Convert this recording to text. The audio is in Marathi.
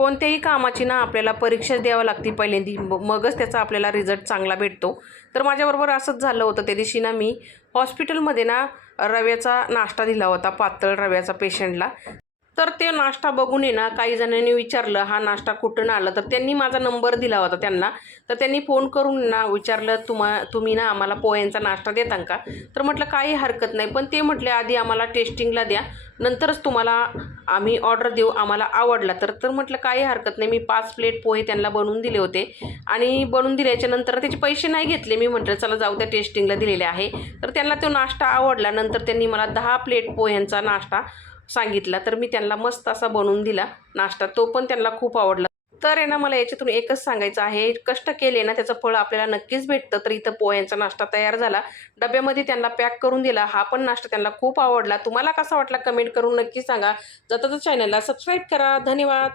कोणत्याही कामाची ना आपल्याला परीक्षा द्यावी लागते पहिल्यांदी, मगच त्याचा आपल्याला रिझल्ट चांगला भेटतो. तर माझ्याबरोबर असंच झालं होतं. त्या दिवशी ना मी हॉस्पिटलमध्ये ना रव्याचा नाश्ता दिला होता, पातळ रव्याचा पेशंटला. तर ते नाश्ता बघून आहे ना काही जणांनी विचारलं, हा नाश्ता कुठून आला? तर त्यांनी माझा नंबर दिला होता त्यांना. तर त्यांनी फोन करून ना विचारलं, तुम्ही ना आम्हाला पोह्यांचा नाश्ता देता का? तर म्हटलं काही हरकत नाही. पण ते म्हटले, आधी आम्हाला टेस्टिंगला द्या, नंतरच तुम्हाला आम्ही ऑर्डर देऊ, आम्हाला आवडला तर. तर म्हटलं काही हरकत नाही. मी 5 प्लेट पोहे त्यांना बनवून दिले होते आणि बनवून दिल्याच्या नंतर त्याचे पैसे नाही घेतले. मी म्हटलं चला जाऊ द्या, टेस्टिंगला दिलेले आहे. तर त्यांना तो नाश्ता आवडला. नंतर त्यांनी मला 10 प्लेट पोह्यांचा नाश्ता सांगितला. तर मी त्यांना मस्त असा बनवून दिला नाश्ता. तो पण त्यांना खूप आवडला. तर आहे ना मला याच्यातून एकच सांगायचं आहे, कष्ट केले ना त्याचं फळ आपल्याला नक्कीच भेटतं. तर इथं पोह्यांचा नाश्ता तयार झाला. डब्यामध्ये त्यांना पॅक करून दिला. हा पण नाश्ता त्यांना खूप आवडला. तुम्हाला कसा वाटला कमेंट करून नक्की सांगा. जताचं चॅनलला सबस्क्राईब करा. धन्यवाद.